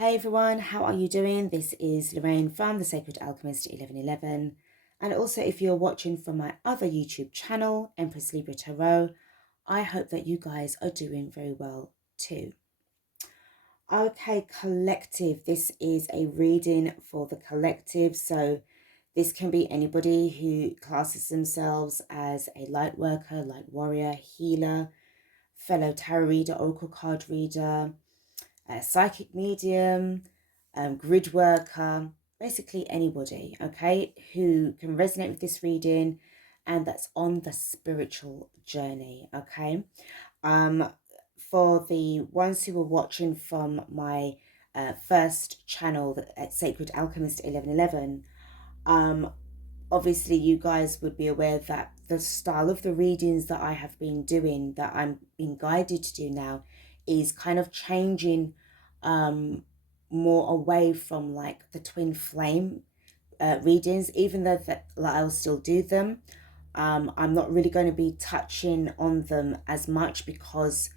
Hey everyone, how are you doing? This is Lorraine from the Sacred Alchemist 1111. And also, if you're watching from my other YouTube channel, Empress Libra Tarot, I hope that you guys are doing very well too. Okay, collective. This is a reading for the collective. So this can be anybody who classes themselves as a light worker, light warrior, healer, fellow tarot reader, oracle card reader, a psychic medium, grid worker, basically anybody, okay, who can resonate with this reading and that's on the spiritual journey, okay. For the ones who were watching from my first channel at Sacred Alchemist 1111, obviously you guys would be aware that the style of the readings that I have been doing, that I'm being guided to do now, is kind of changing more away from like the twin flame readings, even though that like, I'll still do them. I'm not really going to be touching on them as much because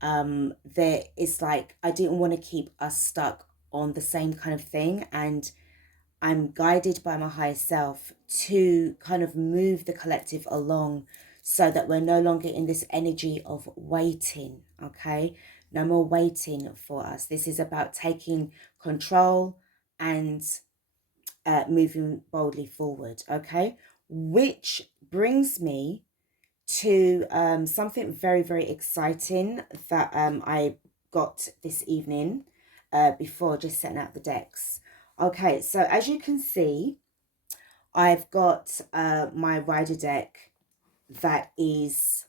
there is like I didn't want to keep us stuck on the same kind of thing, and I'm guided by my higher self to kind of move the collective along so that we're no longer in this energy of waiting, okay? No more waiting for us. This is about taking control and moving boldly forward, okay? Which brings me to something very, very exciting that I got this evening before just setting out the decks. Okay, so as you can see, I've got my rider deck that is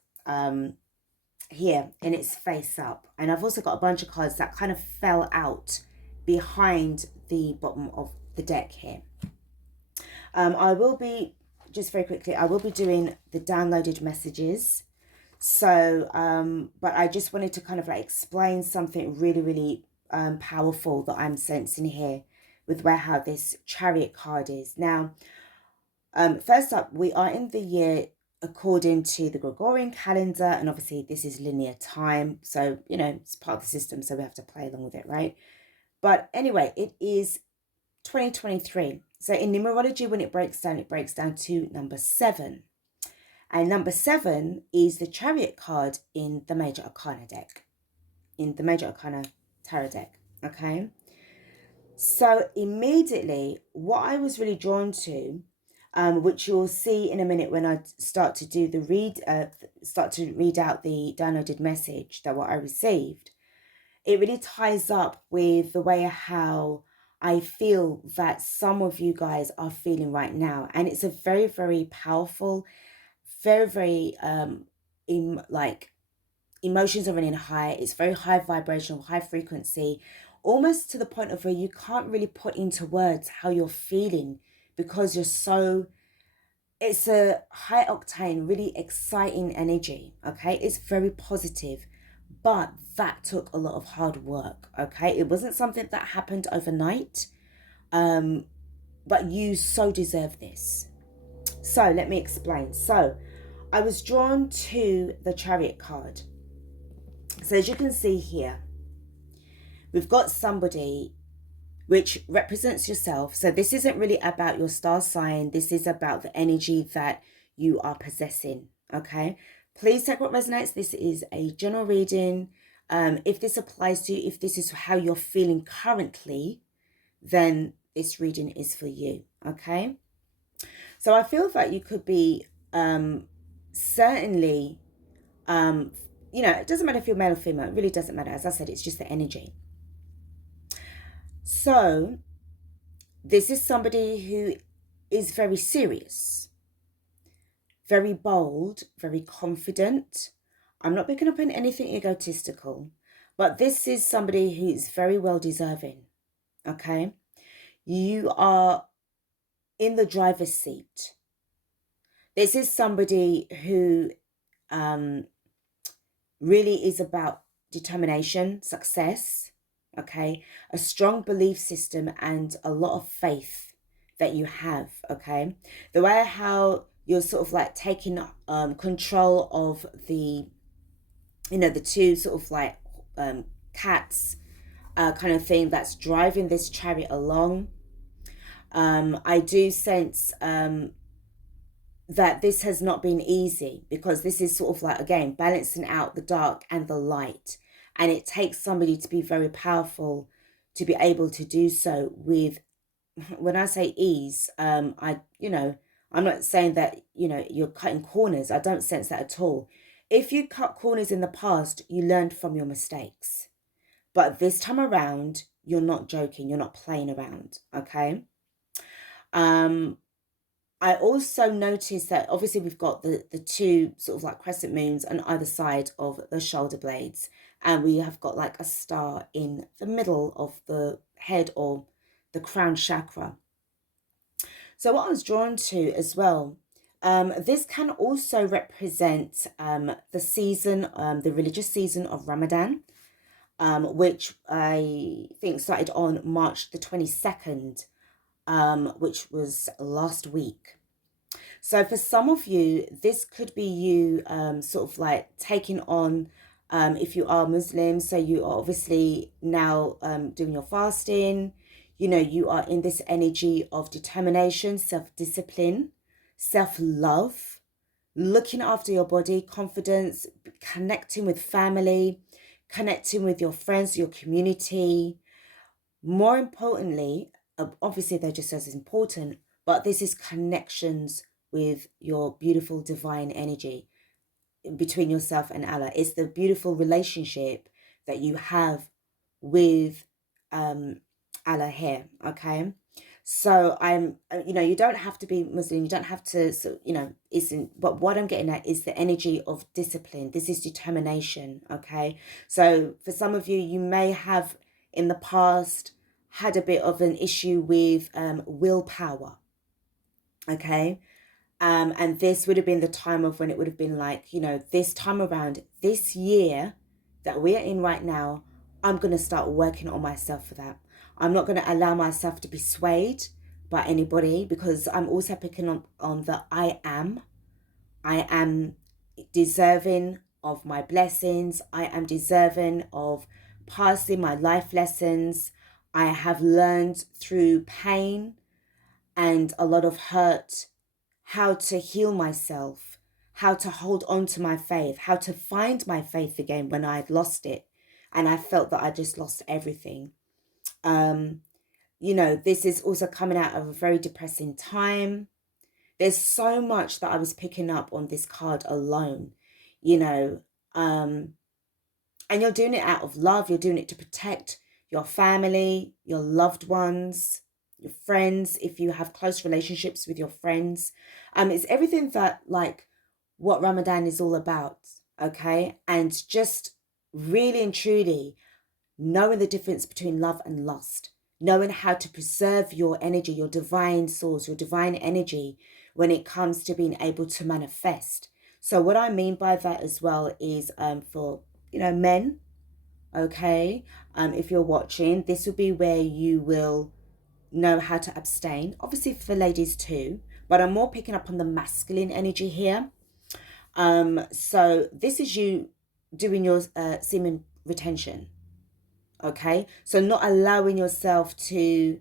here and it's face up, and I've also got a bunch of cards that kind of fell out behind the bottom of the deck here. I will be, just very quickly, I will be doing the downloaded messages. So, but I just wanted to kind of like explain something really, really powerful that I'm sensing here with how this Chariot card is. Now, first up, we are in the year according to the Gregorian calendar, and obviously this is linear time. So, you know, it's part of the system, so we have to play along with it, right? But anyway, it is 2023. So in numerology, when it breaks down to number 7. And number 7 is the Chariot card in the Major Arcana deck, in the Major Arcana Tarot deck, okay? So immediately, what I was really drawn to, which you'll see in a minute when I start to do the read out the downloaded message that what I received, it really ties up with the way how I feel that some of you guys are feeling right now. And it's a very, very powerful, very, very like emotions are running high. It's very high vibrational, high frequency, almost to the point of where you can't really put into words how you're feeling because you're so, it's a high octane, really exciting energy, okay? It's very positive, but that took a lot of hard work, okay? It wasn't something that happened overnight, but you so deserve this. So let me explain. So I was drawn to the Chariot card. So as you can see here, we've got somebody which represents yourself. So this isn't really about your star sign. This is about the energy that you are possessing, okay? Please take what resonates. This is a general reading. If this applies to you, if this is how you're feeling currently, then this reading is for you, okay? So I feel that you could be certainly, you know, it doesn't matter if you're male or female. It really doesn't matter. As I said, it's just the energy. So this is somebody who is very serious, very bold, very confident. I'm not picking up on anything egotistical, but this is somebody who is very well deserving, okay? You are in the driver's seat. This is somebody who really is about determination, success, okay? A strong belief system and a lot of faith that you have, okay? The way how you're sort of like taking control of the, you know, the two sort of like cats kind of thing that's driving this chariot along. I do sense that this has not been easy, because this is sort of like, again, balancing out the dark and the light. And it takes somebody to be very powerful to be able to do so with, when I say ease, I'm not saying that, you're cutting corners. I don't sense that at all. If you cut corners in the past, you learned from your mistakes. But this time around, you're not joking. You're not playing around. Okay. I also noticed that obviously we've got the two sort of like crescent moons on either side of the shoulder blades. And we have got like a star in the middle of the head, or the crown chakra. So what I was drawn to as well, this can also represent the season, the religious season of Ramadan, which I think started on March the 22nd, which was last week. So for some of you, this could be you sort of like taking on, if you are Muslim, so you are obviously now doing your fasting. You are in this energy of determination, self-discipline, self-love, looking after your body, confidence, connecting with family, connecting with your friends, your community. More importantly, obviously they're just as important, but this is connections with your beautiful divine energy between yourself and Allah. It's the beautiful relationship that you have with Allah here, okay? So you don't have to be Muslim, you don't have to, so, but what I'm getting at is the energy of discipline. This is determination, okay? So for some of you, you may have in the past had a bit of an issue with willpower, okay? And this would have been the time of when it would have been like, this time around, this year that we're in right now, I'm going to start working on myself for that. I'm not going to allow myself to be swayed by anybody, because I'm also picking up on the I am deserving of my blessings. I am deserving of passing my life lessons. I have learned through pain and a lot of hurt how to heal myself, how to hold on to my faith, how to find my faith again when I had lost it and I felt that I just lost everything. This is also coming out of a very depressing time. There's so much that I was picking up on this card alone, you know, um, and you're doing it out of love. You're doing it to protect your family, your loved ones, your friends, if you have close relationships with your friends. It's everything that, like, what Ramadan is all about, okay? And just really and truly knowing the difference between love and lust, knowing how to preserve your energy, your divine source, your divine energy when it comes to being able to manifest. So what I mean by that as well is for, men, okay? If you're watching, this will be where you will know how to abstain. Obviously for ladies too, but I'm more picking up on the masculine energy here. So this is you doing your semen retention, okay? So not allowing yourself to,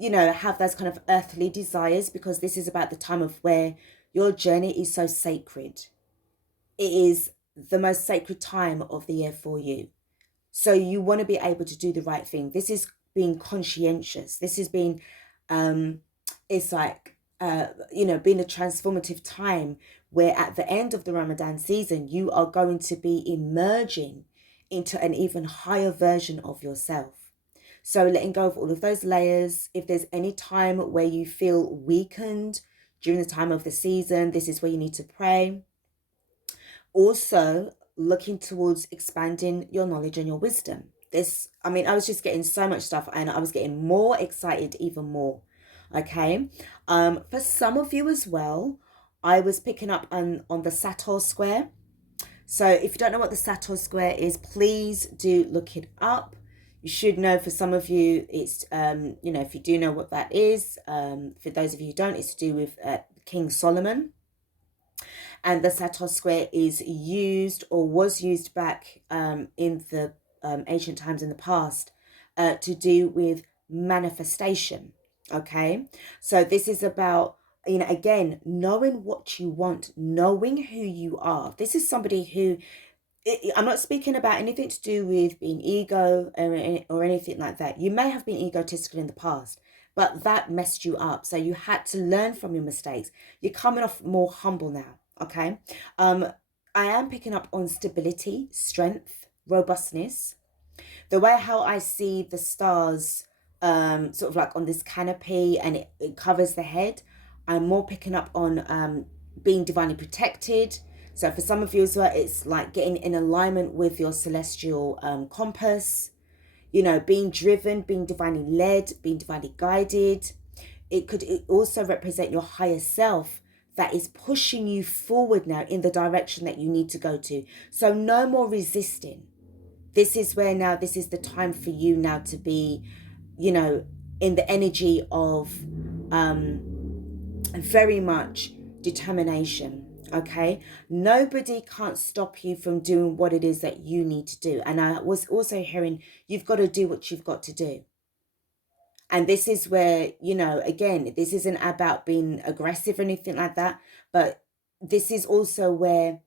have those kind of earthly desires, because this is about the time of where your journey is so sacred. It is the most sacred time of the year for you. So you want to be able to do the right thing. This is being conscientious. This is being, it's like, being a transformative time where at the end of the Ramadan season, you are going to be emerging into an even higher version of yourself. So letting go of all of those layers. If there's any time where you feel weakened during the time of the season, this is where you need to pray. Also, looking towards expanding your knowledge and your wisdom. I was just getting so much stuff and I was getting more excited even more. Okay. For some of you as well, I was picking up on the Sator square. So if you don't know what the Sator square is, please do look it up. You should know. For some of you, it's, if you do know what that is, for those of you who don't, it's to do with King Solomon. And the Sator square is used, or was used back in the ancient times in the past, to do with manifestation. Okay, so this is about, you know, again, knowing what you want, knowing who you are. This is somebody who, I'm not speaking about anything to do with being ego or anything like that. You may have been egotistical in the past, but that messed you up. So you had to learn from your mistakes. You're coming off more humble now. Okay. I am picking up on stability, strength, robustness. The way how I see the stars, sort of like on this canopy, and it covers the head, I'm more picking up on being divinely protected. So for some of you as well, it's like getting in alignment with your celestial compass, you know, being driven, being divinely led, being divinely guided. It also represent your higher self that is pushing you forward now in the direction that you need to go to. So no more resisting. This is where now, this is the time for you now to be, you know, in the energy of very much determination. Okay, nobody can't stop you from doing what it is that you need to do. And I was also hearing, you've got to do what you've got to do. And this is where, you know, again, this isn't about being aggressive or anything like that, but this is also where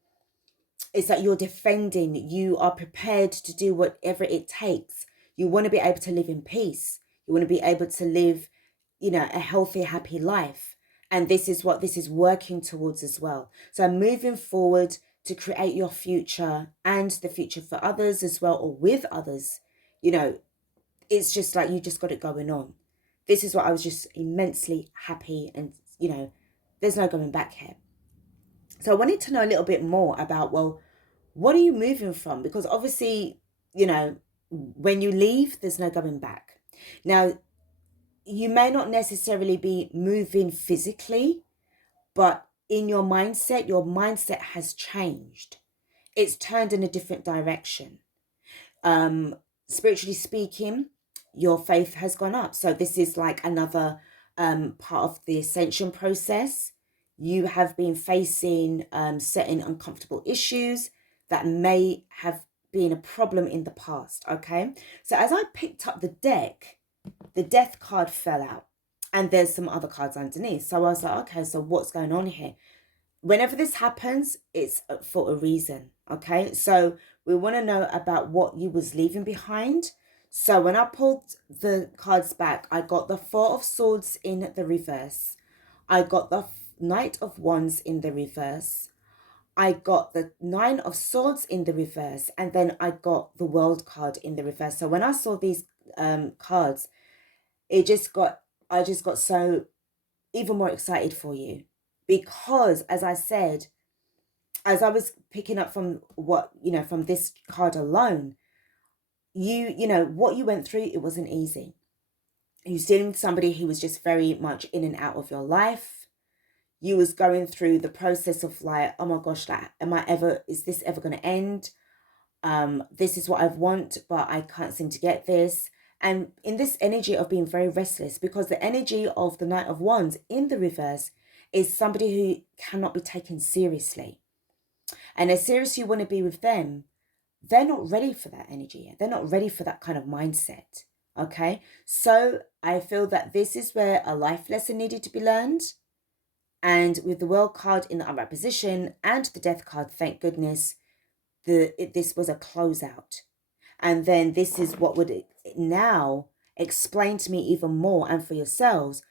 it's that you're defending, you are prepared to do whatever it takes. You want to be able to live in peace. You want to be able to live, you know, a healthy, happy life. And this is what this is working towards as well. So moving forward to create your future and the future for others as well, or with others, you know, it's just like you just got it going on. This is what I was just immensely happy, and, you know, there's no going back here. So I wanted to know a little bit more about, well, what are you moving from? Because obviously, you know, when you leave, there's no going back. Now, you may not necessarily be moving physically, but in your mindset has changed. It's turned in a different direction. Spiritually speaking, your faith has gone up. So this is like another part of the ascension process. You have been facing certain uncomfortable issues that may have been a problem in the past. Okay, so as I picked up the deck, the death card fell out, and there's some other cards underneath. So I was like, okay, so what's going on here? Whenever this happens, it's for a reason. Okay, so we want to know about what you was leaving behind. So when I pulled the cards back, I got the Four of Swords in the reverse. I got the Knight of Wands in the reverse. I got the Nine of Swords in the reverse, and then I got the World card in the reverse. So when I saw these cards, I just got so even more excited for you, because as I said, as I was picking up from what, you know, from this card alone, you know, what you went through, it wasn't easy. You seemed somebody who was just very much in and out of your life. You was going through the process of like, oh my gosh, that is this ever going to end? This is what I want, but I can't seem to get this. And in this energy of being very restless, because the energy of the Knight of Wands in the reverse is somebody who cannot be taken seriously. And as serious you want to be with them, they're not ready for that energy yet. They're not ready for that kind of mindset. Okay. So I feel that this is where a life lesson needed to be learned. And with the World card in the upright position and the Death card, thank goodness, this was a closeout. And then this is what would now explain to me even more, and for yourselves,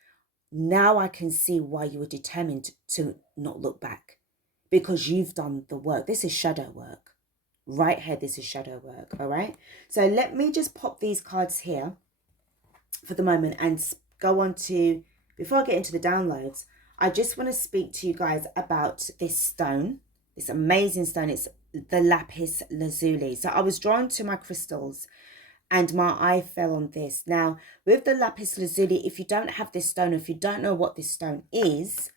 now I can see why you were determined to not look back, because you've done the work. This is shadow work. Right here, this is shadow work, all right? So let me just pop these cards here for the moment and go on to, before I get into the downloads, I just want to speak to you guys about this stone, this amazing stone. It's the lapis lazuli. So I was drawn to my crystals and my eye fell on this. Now, with the lapis lazuli, if you don't have this stone, if you don't know what this stone is,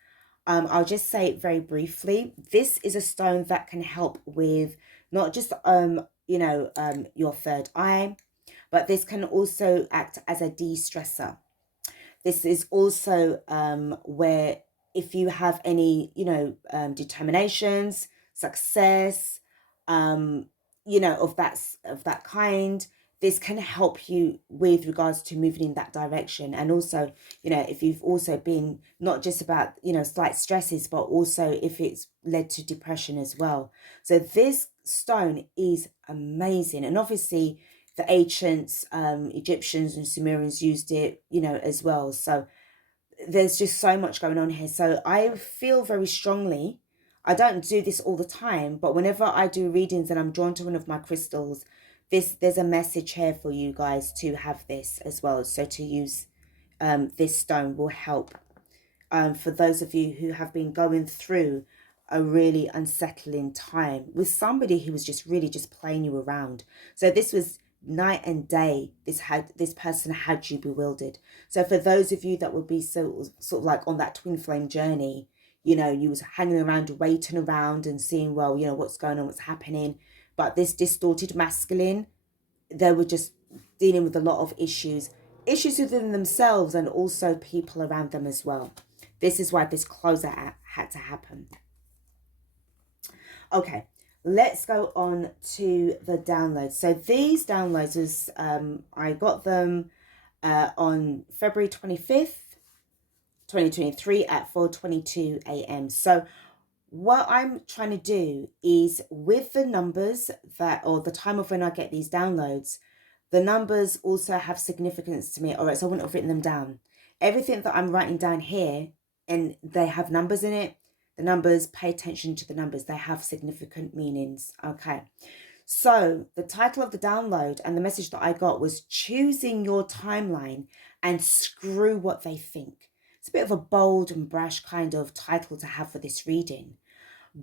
I'll just say it very briefly. This is a stone that can help with not just your third eye, but this can also act as a de-stressor. This is also where if you have any, determinations, success, of that kind, this can help you with regards to moving in that direction. And also, you know, if you've also been not just about, you know, slight stresses, but also if it's led to depression as well. So this stone is amazing. And obviously the ancients, Egyptians and Sumerians used it, you know, as well. So there's just so much going on here. So I feel very strongly, I don't do this all the time, but whenever I do readings and I'm drawn to one of my crystals, there's a message here for you guys to have this as well. So to use this stone will help for those of you who have been going through a really unsettling time with somebody who was just really just playing you around. So this was night and day. This person had you bewildered. So for those of you that would be sort of like on that twin flame journey, you know, you was hanging around, waiting around and seeing, well, you know, what's going on, what's happening. But this distorted masculine, they were just dealing with a lot of issues within themselves and also people around them as well. This is why this closeout had to happen. Okay, let's go on to the downloads. So these downloads was, I got them on February 25th, 2023 at 4:22 a.m. So what I'm trying to do is with the numbers that, or the time of when I get these downloads, the numbers also have significance to me. All right, so I wouldn't have written them down. Everything that I'm writing down here, and they have numbers in it, the numbers, pay attention to the numbers. They have significant meanings. Okay. So the title of the download and the message that I got was choosing your timeline and screw what they think. It's a bit of a bold and brash kind of title to have for this reading.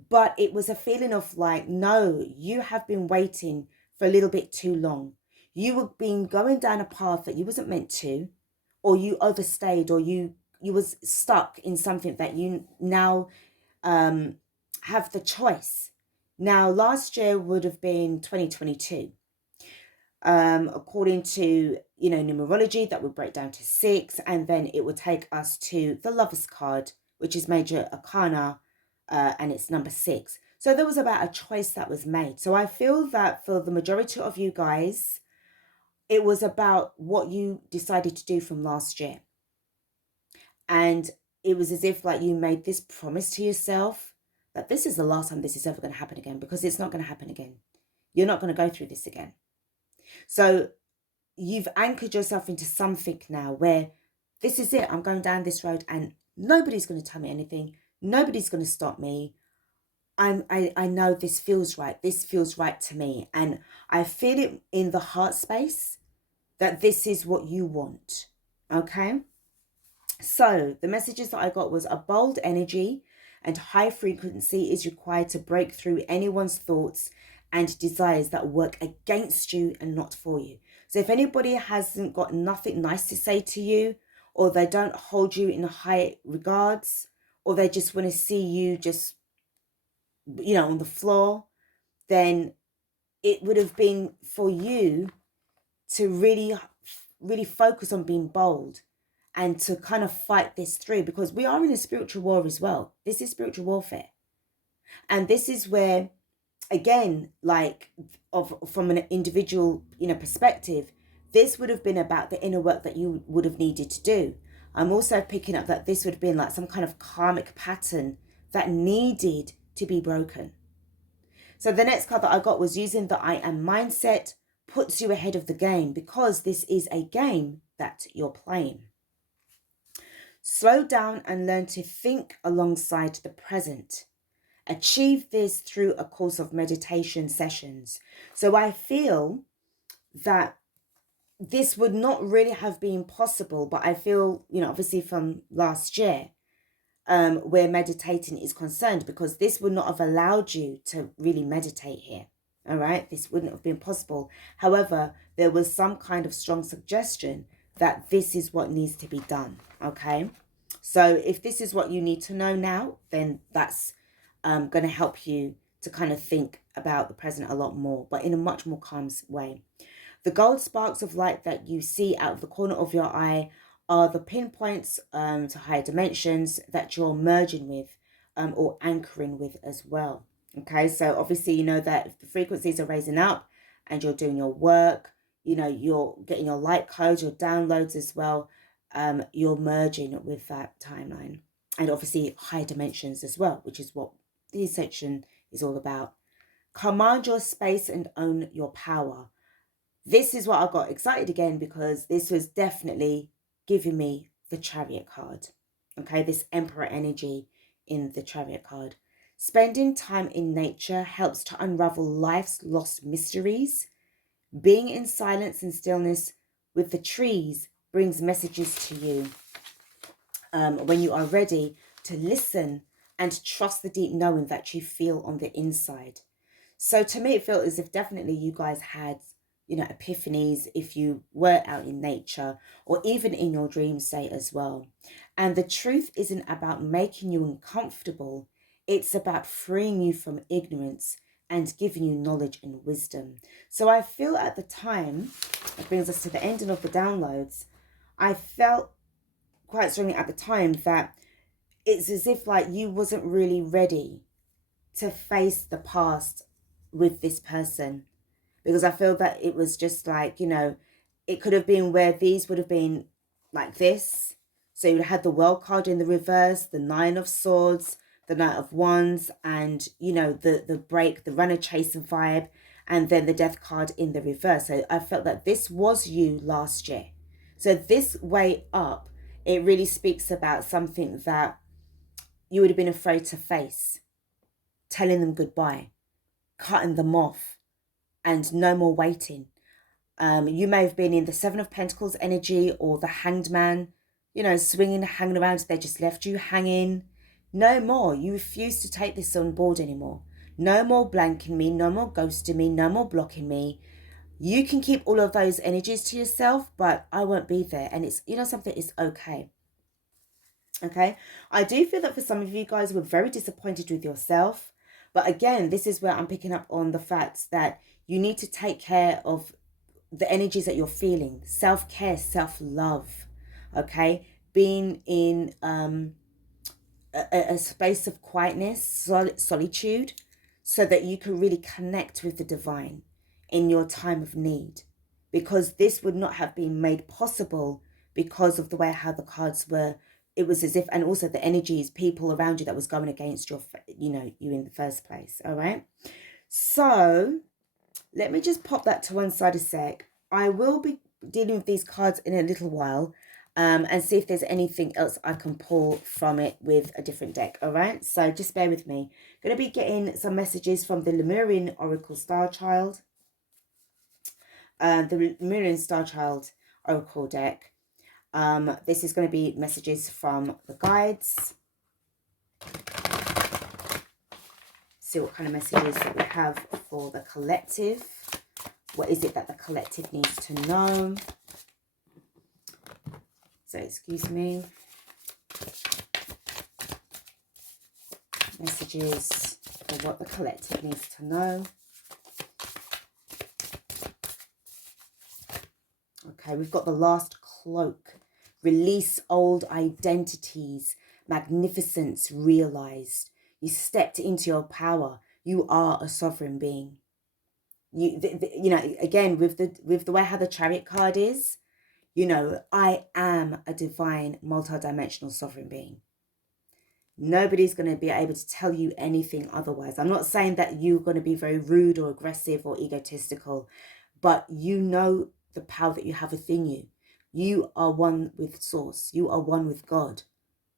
But it was a feeling of like, no, you have been waiting for a little bit too long. You have been going down a path that you wasn't meant to, or you overstayed, or you was stuck in something that you now have the choice. Now, last year would have been 2022. According to, you know, numerology, that would break down to 6, and then it would take us to the Lover's card, which is major arcana, and it's number 6. So there was about a choice that was made. So I feel that for the majority of you guys, it was about what you decided to do from last year. And it was as if like you made this promise to yourself that this is the last time this is ever going to happen again, because it's not going to happen again. You're not going to go through this again. So you've anchored yourself into something now where this is it. I'm going down this road and nobody's going to tell me anything. Nobody's going to stop me. I know this feels right. This feels right to me. And I feel it in the heart space that this is what you want. Okay? So the messages that I got was a bold energy and high frequency is required to break through anyone's thoughts and desires that work against you and not for you. So if anybody hasn't got nothing nice to say to you, or they don't hold you in high regards, or they just want to see you just, you know, on the floor, then it would have been for you to really focus on being bold and to kind of fight this through, because we are in a spiritual war as well. This is spiritual warfare. And this is where, again, like from an individual, you know, perspective, this would have been about the inner work that you would have needed to do. I'm also picking up that this would have been like some kind of karmic pattern that needed to be broken. So the next card that I got was using the I am mindset puts you ahead of the game, because this is a game that you're playing. Slow down and learn to think alongside the present. Achieve this through a course of meditation sessions. So I feel that this would not really have been possible, but I feel, you know, obviously from last year, where meditating is concerned, because this would not have allowed you to really meditate here. All right, this wouldn't have been possible. However, there was some kind of strong suggestion that this is what needs to be done. Okay, so if this is what you need to know now, then that's going to help you to kind of think about the present a lot more, but in a much more calm way. The gold sparks of light that you see out of the corner of your eye are the pinpoints to higher dimensions that you're merging with or anchoring with as well. Okay, so obviously you know that if the frequencies are raising up and you're doing your work, you know, you're getting your light codes, your downloads as well. You're merging with that timeline, and obviously higher dimensions as well, which is what this section is all about. Command your space and own your power. This is what I got excited again, because this was definitely giving me the Chariot card. Okay, this Emperor energy in the Chariot card. Spending time in nature helps to unravel life's lost mysteries. Being in silence and stillness with the trees brings messages to you when you are ready to listen and trust the deep knowing that you feel on the inside. So to me, it felt as if definitely you guys had, you know, epiphanies if you were out in nature, or even in your dream state as well. And the truth isn't about making you uncomfortable. It's about freeing you from ignorance and giving you knowledge and wisdom. So I feel at the time, that brings us to the ending of the downloads, I felt quite strongly at the time that it's as if like you wasn't really ready to face the past with this person, because I feel that it was just like, you know, it could have been where these would have been like this. So you had the World card in the reverse, the Nine of Swords, the Knight of Wands, and, you know, the break, the runner chaser vibe, and then the Death card in the reverse. So I felt that this was you last year. So this way up, it really speaks about something that you would have been afraid to face, telling them goodbye, cutting them off, and no more waiting. You may have been in the Seven of Pentacles energy, or the Hanged Man, you know, swinging, hanging around. They just left you hanging. No more. You refuse to take this on board anymore. No more blanking me, no more ghosting me, no more blocking me. You can keep all of those energies to yourself, but I won't be there. And it's, you know, something, it's okay. Okay, I do feel that for some of you guys were very disappointed with yourself. But again, this is where I'm picking up on the fact that you need to take care of the energies that you're feeling. Self-care, self-love. Okay, being in a space of quietness, solitude, so that you can really connect with the divine in your time of need. Because this would not have been made possible because of the way how the cards were. It was as if, and also the energies, people around you that was going against your, you know, you in the first place. All right. So let me just pop that to one side a sec. I will be dealing with these cards in a little while, and see if there's anything else I can pull from it with a different deck. All right. So just bear with me. Going to be getting some messages from the Lemurian Oracle Starchild. The Lemurian Starchild Oracle deck. This is going to be messages from the guides. See what kind of messages that we have for the collective. What is it that the collective needs to know? So, excuse me. Messages for what the collective needs to know. Okay, we've got the last cloak. Release old identities. Magnificence realized. You stepped into your power. You are a sovereign being. You know, again, with the way how the Chariot card is, you know, I am a divine, multidimensional sovereign being. Nobody's going to be able to tell you anything otherwise. I'm not saying that you're going to be very rude or aggressive or egotistical, but you know the power that you have within you. You are one with Source. You are one with God.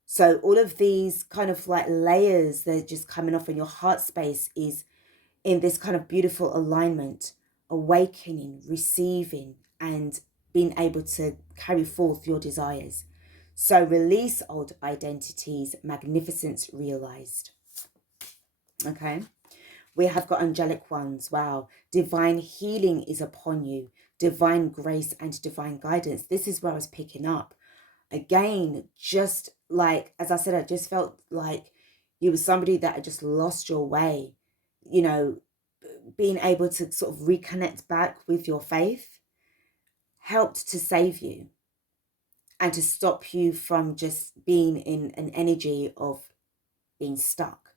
So all of these kind of like layers that are just coming off in your heart space is in this kind of beautiful alignment, awakening, receiving, and being able to carry forth your desires. So release old identities, magnificence realized. Okay. We have got angelic ones. Wow. Divine healing is upon you. Divine grace and divine guidance. This is where I was picking up. Again, just like, as I said, I just felt like you were somebody that had just lost your way. You know, being able to sort of reconnect back with your faith helped to save you and to stop you from just being in an energy of being stuck,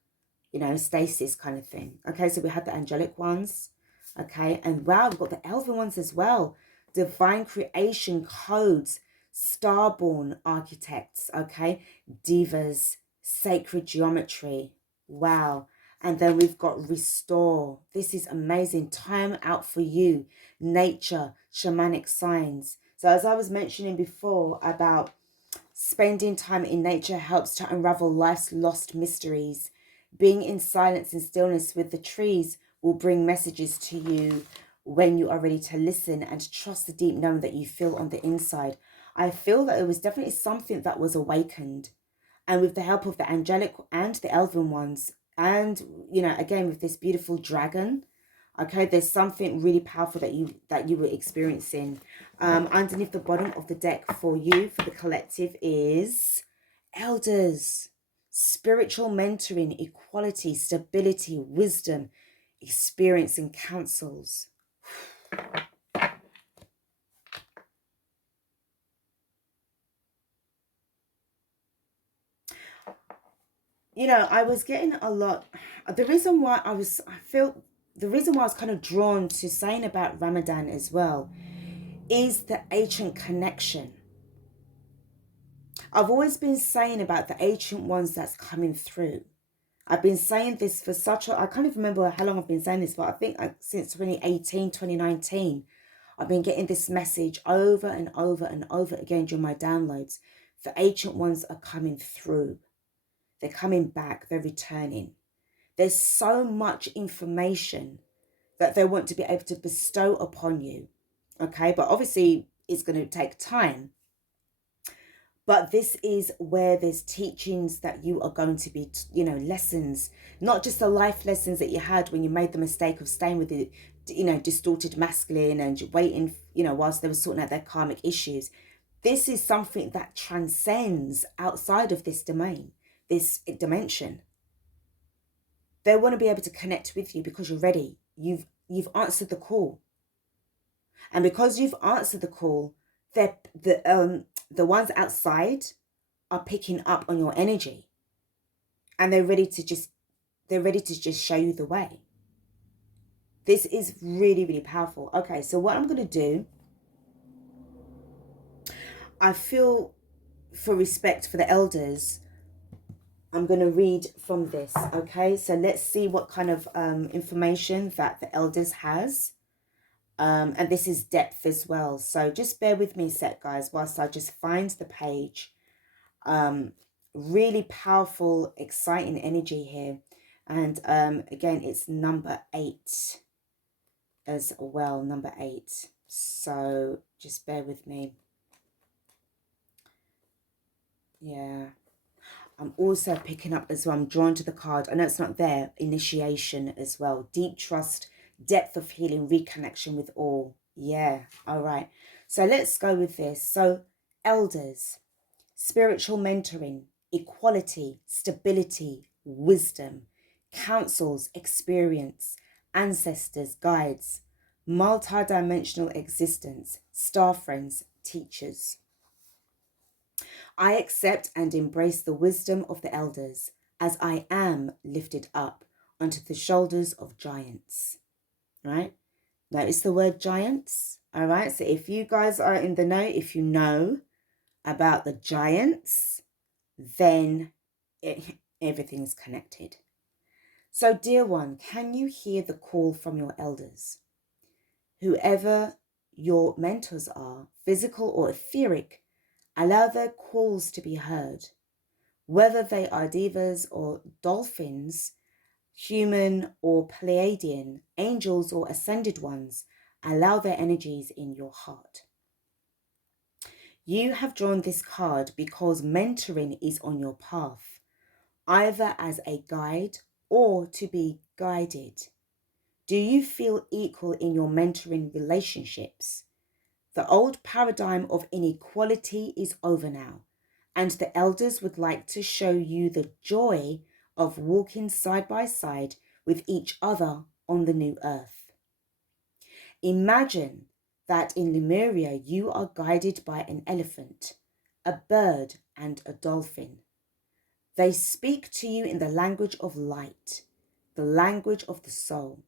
you know, stasis kind of thing. Okay, so we had the angelic ones. Okay, and wow, we've got the elven ones as well. divine creation codes, starborn architects, okay, divas, sacred geometry. Wow. And then we've got restore. This is amazing. Time out for you. Nature, shamanic signs. So as I was mentioning before about spending time in nature helps to unravel life's lost mysteries. Being in silence and stillness with the trees will bring messages to you when you are ready to listen and trust the deep knowing that you feel on the inside. I feel that it was definitely something that was awakened. And with the help of the angelic and the elven ones, and again with this beautiful dragon, okay, there's something really powerful that you were experiencing. Underneath the bottom of the deck for you, for the collective, is elders, spiritual mentoring, equality, stability, wisdom, experience, and counsels. I was getting a lot. The reason why the reason why I was kind of drawn to saying about Ramadan as well is the ancient connection. I've always been saying about the ancient ones that's coming through. I've been saying this for I can't even remember how long I've been saying this for. I think since 2018, 2019, I've been getting this message over and over and over again during my downloads. The ancient ones are coming through. They're coming back. They're returning. There's so much information that they want to be able to bestow upon you. Okay, but obviously it's going to take time. But this is where there's teachings that you are going to be, lessons, not just the life lessons that you had when you made the mistake of staying with the, distorted masculine and waiting, whilst they were sorting out their karmic issues. This is something that transcends outside of this domain, this dimension. They want to be able to connect with you because you're ready. You've answered the call. And because you've answered the call, the ones outside are picking up on your energy, and they're ready to just show you the way. This is really, really powerful. Okay, so what I'm going to do, I feel, for respect for the elders, I'm going to read from this. Okay, so let's see what kind of information that the elders has. And this is depth as well. So just bear with me a sec, guys, whilst I just find the page. Really powerful, exciting energy here. And again, it's number 8 as well, number 8. So just bear with me. Yeah. I'm also picking up as well, I'm drawn to the card. I know it's not there. Initiation as well. Deep trust, depth of healing, reconnection with all. Yeah. All right. So let's go with this. So elders, spiritual mentoring, equality, stability, wisdom, counsels, experience, ancestors, guides, multidimensional existence, star friends, teachers. I accept and embrace the wisdom of the elders as I am lifted up onto the shoulders of giants. Right? Notice the word giants. All right. So if you guys are in the know, if you know about the giants, then everything's connected. So, dear one, can you hear the call from your elders? Whoever your mentors are, physical or etheric, allow their calls to be heard. Whether they are divas or dolphins, human or Pleiadian, angels or ascended ones, allow their energies in your heart. You have drawn this card because mentoring is on your path, either as a guide or to be guided. Do you feel equal in your mentoring relationships? The old paradigm of inequality is over now, and the elders would like to show you the joy of walking side by side with each other on the new earth. Imagine that in Lemuria you are guided by an elephant, a bird, and a dolphin. They speak to you in the language of light, the language of the soul.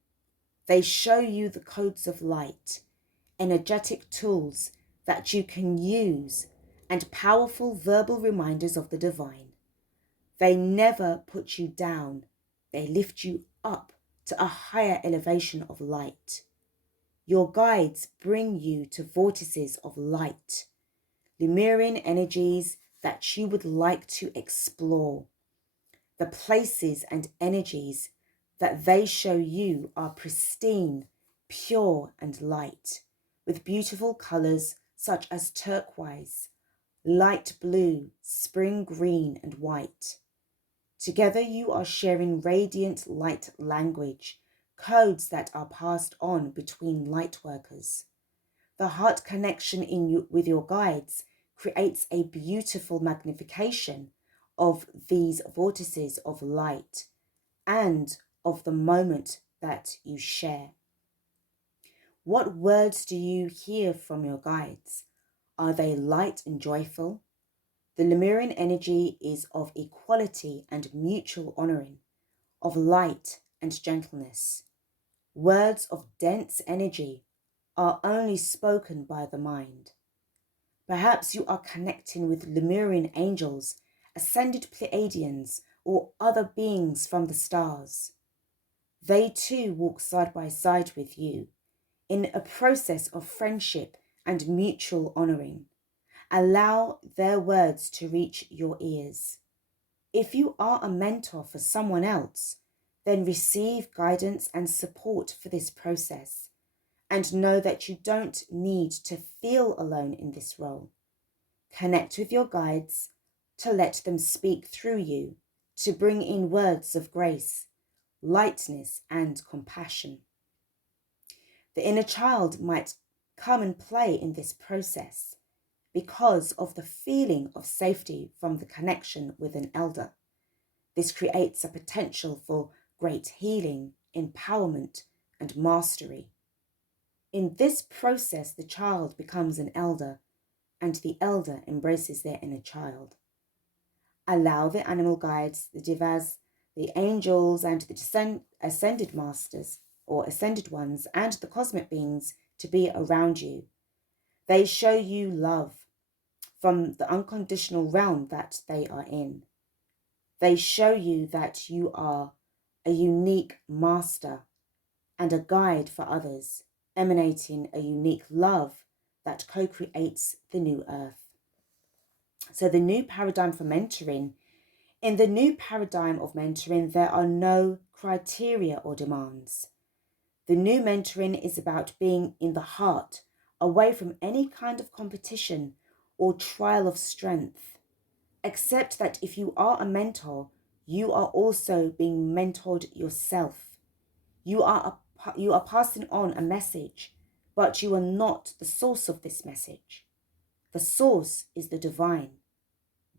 They show you the codes of light, energetic tools that you can use, and powerful verbal reminders of the divine. They never put you down. They lift you up to a higher elevation of light. Your guides bring you to vortices of light, Lemurian energies that you would like to explore. The places and energies that they show you are pristine, pure and light, with beautiful colors such as turquoise, light blue, spring green and white. Together you are sharing radiant light language, codes that are passed on between light workers. The heart connection with your guides creates a beautiful magnification of these vortices of light and of the moment that you share. What words do you hear from your guides? Are they light and joyful? The Lemurian energy is of equality and mutual honoring, of light and gentleness. Words of dense energy are only spoken by the mind. Perhaps you are connecting with Lemurian angels, ascended Pleiadians, or other beings from the stars. They too walk side by side with you in a process of friendship and mutual honoring. Allow their words to reach your ears. If you are a mentor for someone else, then receive guidance and support for this process, and know that you don't need to feel alone in this role. Connect with your guides to let them speak through you, to bring in words of grace, lightness, and compassion. The inner child might come and play in this process because of the feeling of safety from the connection with an elder. This creates a potential for great healing, empowerment, and mastery. In this process, the child becomes an elder, and the elder embraces their inner child. Allow the animal guides, the devas, the angels, and the ascended masters, or ascended ones, and the cosmic beings to be around you. They show you love from the unconditional realm that they are in. They show you that you are a unique master and a guide for others, emanating a unique love that co-creates the new earth. So the new paradigm for mentoring. In the new paradigm of mentoring, there are no criteria or demands. The new mentoring is about being in the heart, away from any kind of competition or trial of strength. Accept that if you are a mentor, you are also being mentored yourself. You are passing on a message, but you are not the source of this message. The source is the divine.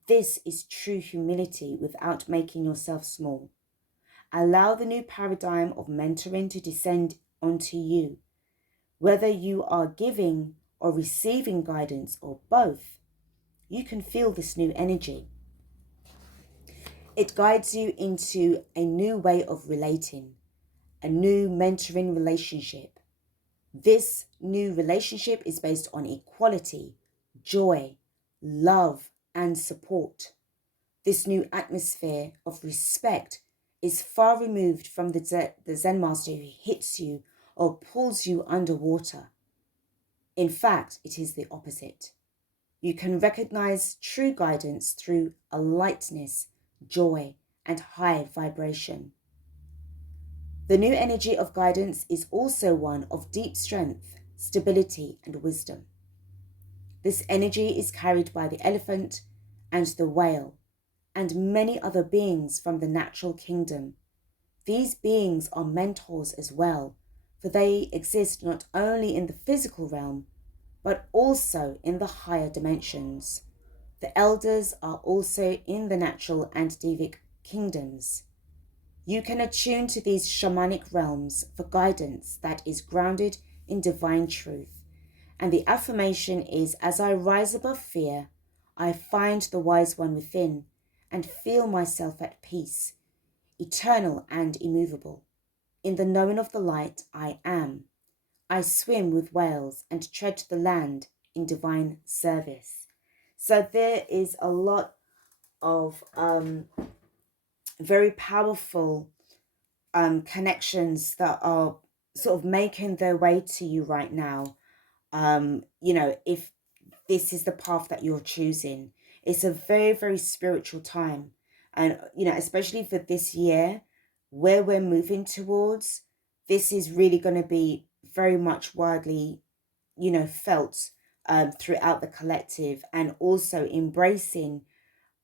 This is true humility without making yourself small. Allow the new paradigm of mentoring to descend onto you. Whether you are giving or receiving guidance or both, you can feel this new energy. It guides you into a new way of relating, a new mentoring relationship. This new relationship is based on equality, joy, love, and support. This new atmosphere of respect is far removed from the Zen master who hits you or pulls you underwater. In fact, it is the opposite. You can recognize true guidance through a lightness, joy, and high vibration. The new energy of guidance is also one of deep strength, stability, and wisdom. This energy is carried by the elephant and the whale, and many other beings from the natural kingdom. These beings are mentors as well, for they exist not only in the physical realm, but also in the higher dimensions. The elders are also in the natural and devic kingdoms. You can attune to these shamanic realms for guidance that is grounded in divine truth. And the affirmation is, as I rise above fear, I find the wise one within and feel myself at peace, eternal and immovable. In the knowing of the light, I am. I swim with whales and tread the land in divine service. So there is a lot of very powerful connections that are sort of making their way to you right now. You know, if this is the path that you're choosing, it's a very, very spiritual time. And, you know, especially for this year, where we're moving towards, this is really going to be very much widely, you know, felt throughout the collective, and also embracing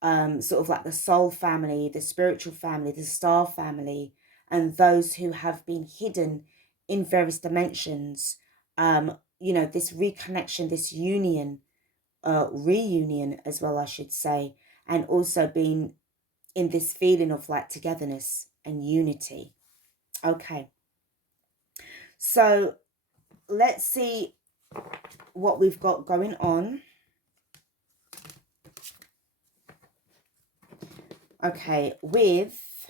sort of like the soul family, the spiritual family, the star family, and those who have been hidden in various dimensions. You know, this reconnection, this union, reunion as well, I should say, and also being in this feeling of like togetherness and unity. Okay, so let's see what we've got going on. Okay, with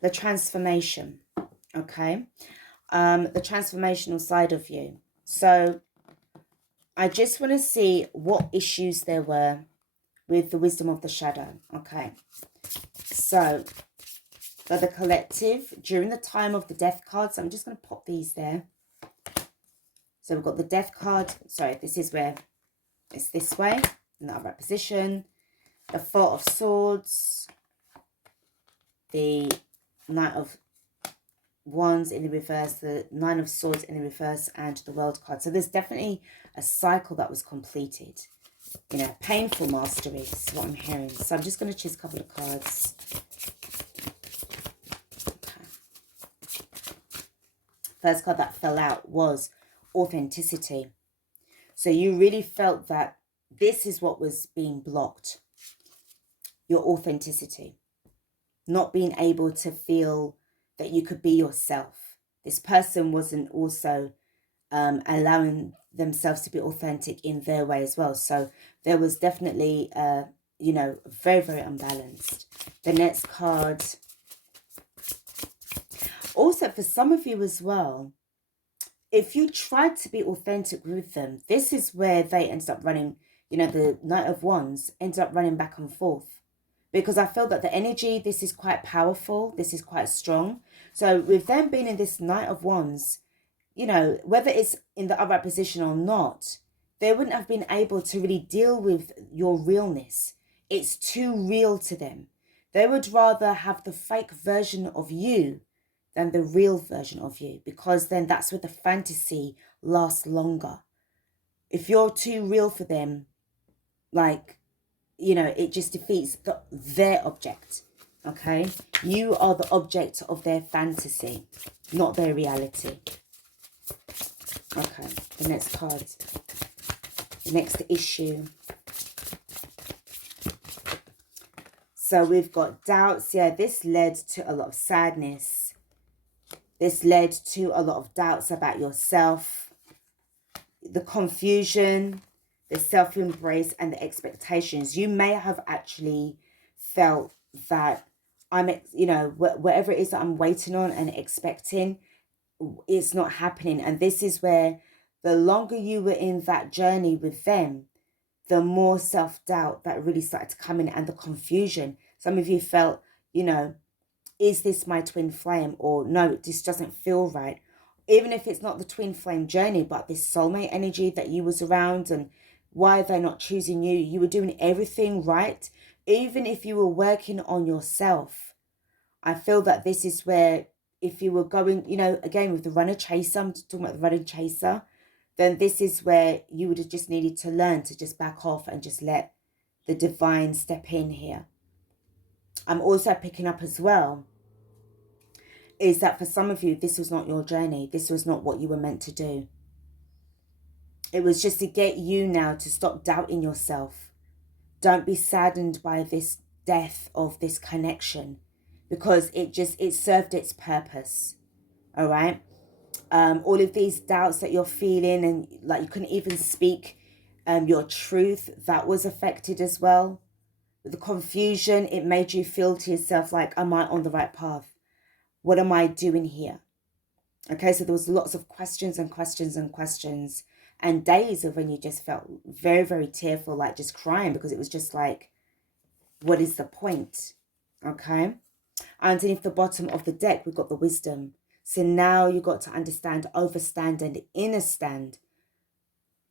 the transformation. Okay, the transformational side of you. So I just want to see what issues there were with the wisdom of the shadow. Okay, so for the collective, during the time of the death cards, I'm just going to pop these there. So we've got the death card. Sorry, this is where it's this way in the upright position. The Four of Swords, the Knight of Wands in the reverse, the Nine of Swords in the reverse, and the World card. So there's definitely a cycle that was completed. You know, painful mastery is what I'm hearing. So I'm just going to choose a couple of cards. Okay. First card that fell out was authenticity. So you really felt that this is what was being blocked. Your authenticity. Not being able to feel that you could be yourself. This person wasn't also allowing themselves to be authentic in their way as well. So there was definitely, you know, very, very unbalanced. The next card. Also, for some of you as well, if you tried to be authentic with them, this is where they ended up running, you know, the Knight of Wands ended up running back and forth. Because I feel that the energy, this is quite powerful. This is quite strong. So with them being in this Knight of Wands, you know, whether it's in the upright position or not, they wouldn't have been able to really deal with your realness. It's too real to them. They would rather have the fake version of you than the real version of you, because then that's where the fantasy lasts longer. If you're too real for them, like, you know, it just defeats their object. Okay, you are the object of their fantasy, not their reality. Okay, the next card, the next issue. So we've got doubts. Yeah, this led to a lot of sadness. This led to a lot of doubts about yourself, the confusion, the self-embrace, and the expectations. You may have actually felt that you know, whatever it is that I'm waiting on and expecting, it's not happening. And this is where the longer you were in that journey with them, the more self-doubt that really started to come in, and the confusion. Some of you felt, you know, is this my twin flame? Or no, this doesn't feel right. Even if it's not the twin flame journey, but this soulmate energy that you was around, and why are they not choosing you? You were doing everything right. Even if you were working on yourself, I feel that this is where, if you were going, you know, again with the runner chaser, I'm talking about the runner chaser, then this is where you would have just needed to learn to just back off and just let the divine step in here. I'm also picking up as well is that for some of you, this was not your journey. This was not what you were meant to do. It was just to get you now to stop doubting yourself. Don't be saddened by this death of this connection, because it served its purpose. All right. All of these doubts that you're feeling, and like you couldn't even speak your truth, that was affected as well. With the confusion, it made you feel to yourself like, am I on the right path? What am I doing here? Okay, so there was lots of questions and questions and questions, and days of when you just felt very, very tearful, like just crying, because it was just like, what is the point? Okay. Underneath the bottom of the deck, we've got the wisdom. So now you got to understand, overstand, and understand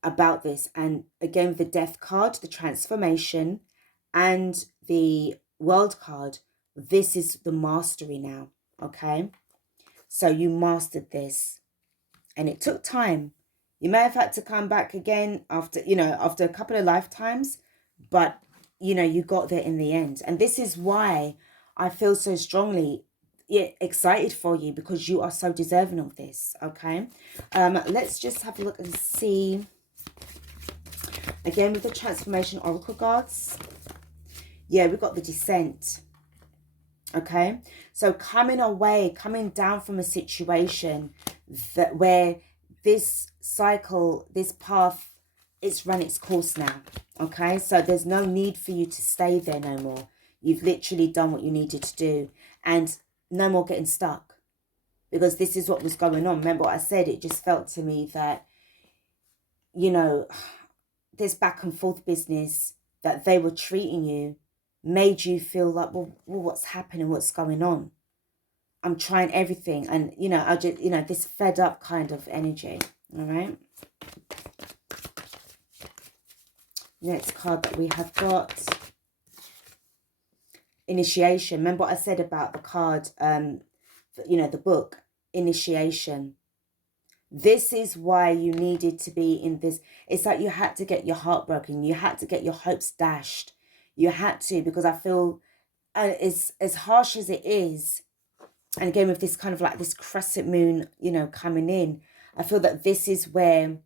about this. And again, with the death card, the transformation, and the world card, this is the mastery now. Okay. So you mastered this, and it took time. You may have had to come back again after, after a couple of lifetimes, but, you got there in the end. And this is why I feel so strongly excited for you, because you are so deserving of this, okay? Let's just have a look and see. Again, with the transformation oracle cards, yeah, we've got the descent. Okay, so coming away, coming down from a situation that where this cycle, this path, it's run its course now. Okay, so there's no need for you to stay there no more. You've literally done what you needed to do, and no more getting stuck, because this is what was going on. Remember what I said? It just felt to me that, this back and forth business that they were treating you made you feel like, well, what's happening? What's going on? I'm trying everything. And, I just, this fed up kind of energy. All right. Next card that we have got, initiation. Remember what I said about the card, the book, initiation. This is why you needed to be in this. It's like you had to get your heart broken. You had to get your hopes dashed. You had to, because I feel, as harsh as it is, and again with this kind of like this crescent moon, coming in, I feel that this is where,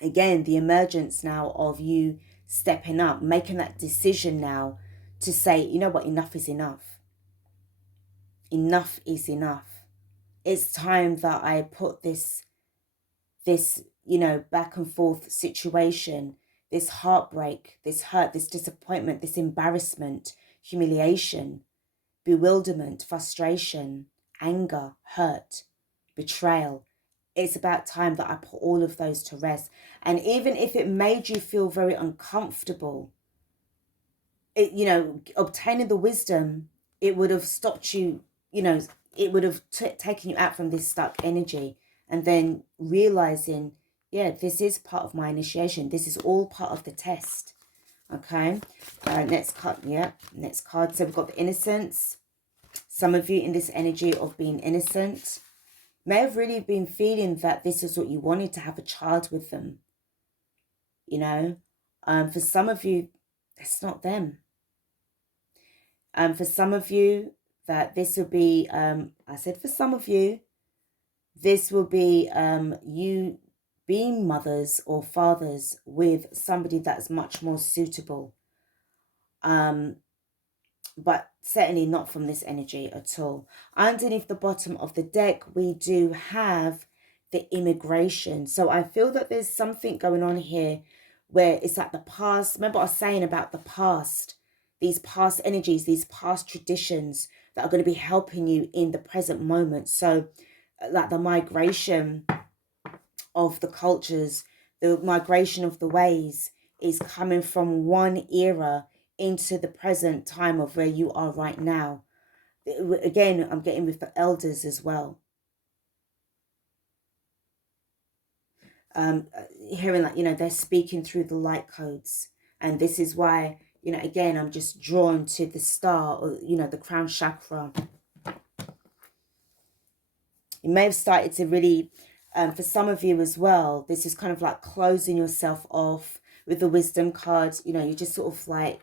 again, the emergence now of you stepping up, making that decision now to say, you know what, enough is enough. Enough is enough. It's time that I put this back and forth situation, this heartbreak, this hurt, this disappointment, this embarrassment, humiliation, bewilderment, frustration, anger, hurt, betrayal. It's about time that I put all of those to rest. And even if it made you feel very uncomfortable, obtaining the wisdom, it would have stopped you, it would have taken you out from this stuck energy. And then realizing, yeah, this is part of my initiation. This is all part of the test. Okay. Next card. Yeah. Next card. So we've got the innocence. Some of you in this energy of being innocent may have really been feeling that this is what you wanted, to have a child with them. For some of you, it's not them. For some of you, that this will be, I said for some of you, this will be you being mothers or fathers with somebody that's much more suitable. But certainly not from this energy at all. Underneath the bottom of the deck, we do have the immigration. So I feel that there's something going on here where it's like the past. Remember what I was saying about the past, these past energies, these past traditions that are going to be helping you in the present moment. So like the migration of the cultures, the migration of the ways is coming from one era into the present time of where you are right now. Again, I'm getting with the elders as well. Hearing like, they're speaking through the light codes. And this is why, again, I'm just drawn to the star, or, the crown chakra. You may have started to really, for some of you as well, this is kind of like closing yourself off with the wisdom cards. You're just sort of like,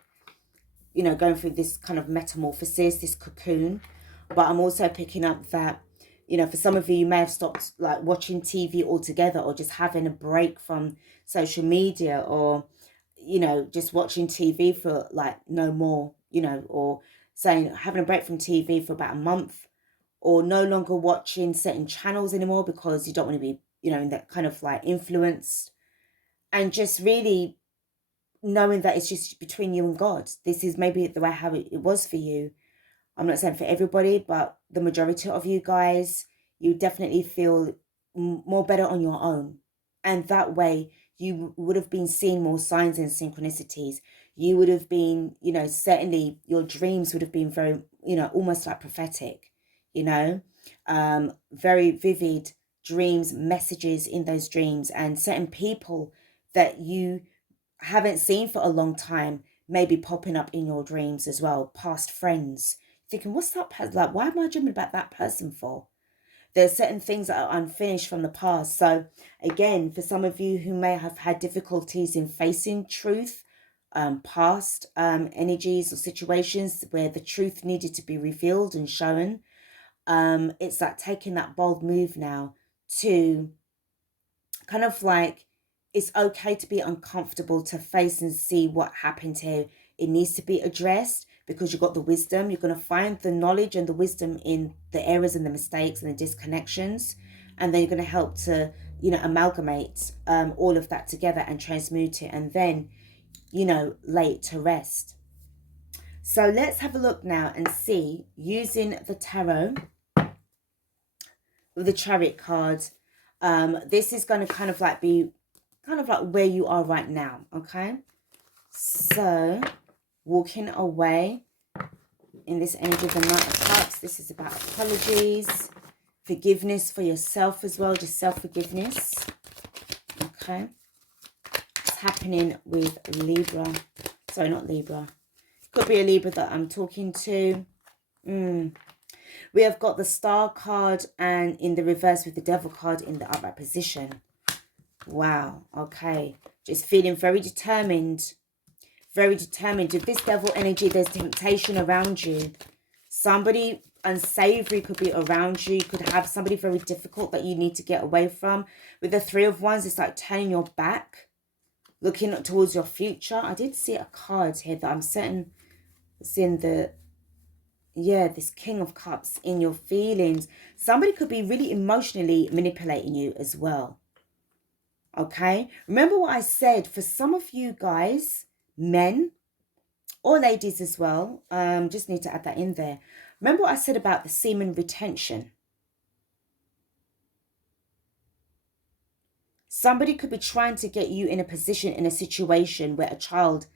going through this kind of metamorphosis, this cocoon. But I'm also picking up that, for some of you, you may have stopped like watching TV altogether, or just having a break from social media, or, just watching TV for like no more, or saying having a break from TV for about a month, or no longer watching certain channels anymore because you don't want to be, in that kind of like influence, and just really knowing that it's just between you and God. This is maybe the way how it was for you. I'm not saying for everybody, but the majority of you guys, you definitely feel more better on your own. And that way, you would have been seeing more signs and synchronicities. You would have been, certainly your dreams would have been very, almost like prophetic, very vivid dreams, messages in those dreams, and certain people that you haven't seen for a long time may be popping up in your dreams as well. Past friends, thinking, what's that person like? Why am I dreaming about that person for? There's certain things that are unfinished from the past. So again, for some of you who may have had difficulties in facing truth, past energies or situations where the truth needed to be revealed and shown, it's like taking that bold move now to kind of like, it's okay to be uncomfortable, to face and see what happened here. It needs to be addressed because you've got the wisdom. You're going to find the knowledge and the wisdom in the errors and the mistakes and the disconnections. And then you're going to help to, amalgamate all of that together and transmute it. And then, lay it to rest. So let's have a look now and see, using the tarot with the Chariot card. This is going to kind of like be kind of like where you are right now, okay? So, walking away in this energy of the Knight of Cups. This is about apologies, forgiveness for yourself as well, just self-forgiveness, okay? What's happening with Libra? Sorry, not Libra. Could be a Libra that I'm talking to. We have got the Star card and in the reverse with the Devil card in the upright position. Wow, okay. Just feeling very determined. Very determined. With this Devil energy, there's temptation around you. Somebody unsavory could be around you. You could have somebody very difficult that you need to get away from. With the Three of Wands, it's like turning your back, looking towards your future. I did see a card here that I'm certain it's in the... Yeah, this King of Cups, in your feelings. Somebody could be really emotionally manipulating you as well. Okay? Remember what I said, for some of you guys, men or ladies as well, just need to add that in there. Remember what I said about the semen retention. Somebody could be trying to get you in a position, in a situation where a child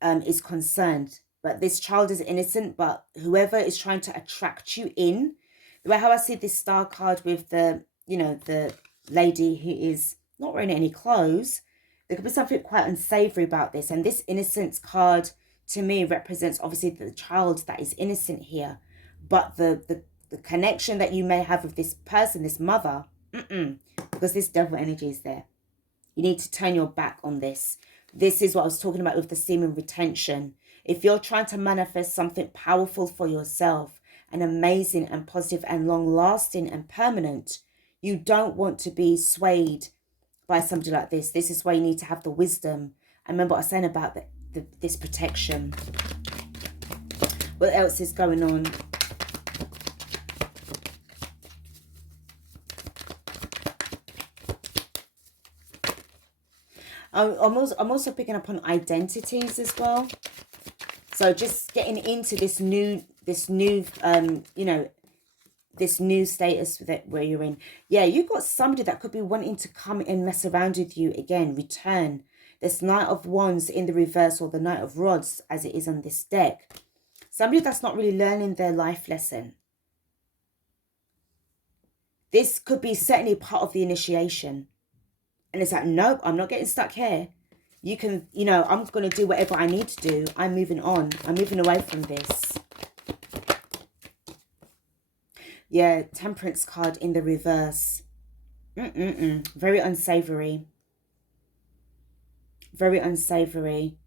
is concerned. But this child is innocent, but whoever is trying to attract you in, the way how I see this Star card with the, the lady who is not wearing any clothes, there could be something quite unsavory about this. And this innocence card to me represents obviously the child that is innocent here. But the connection that you may have with this person, this mother, because this Devil energy is there. You need to turn your back on this. This is what I was talking about with the semen retention. If you're trying to manifest something powerful for yourself, and amazing and positive and long-lasting and permanent, you don't want to be swayed by somebody like this. This is why you need to have the wisdom. And remember what I was saying about this protection. What else is going on? I'm also picking up on identities as well. So just getting into this new this new status that where you're in. Yeah, you've got somebody that could be wanting to come and mess around with you again, return. This Knight of Wands in the reverse, or the Knight of Rods as it is on this deck. Somebody that's not really learning their life lesson. This could be certainly part of the initiation. And it's like, nope, I'm not getting stuck here. You can, I'm going to do whatever I need to do. I'm moving on. I'm moving away from this. Yeah, Temperance card in the reverse. Very unsavory. Very unsavory.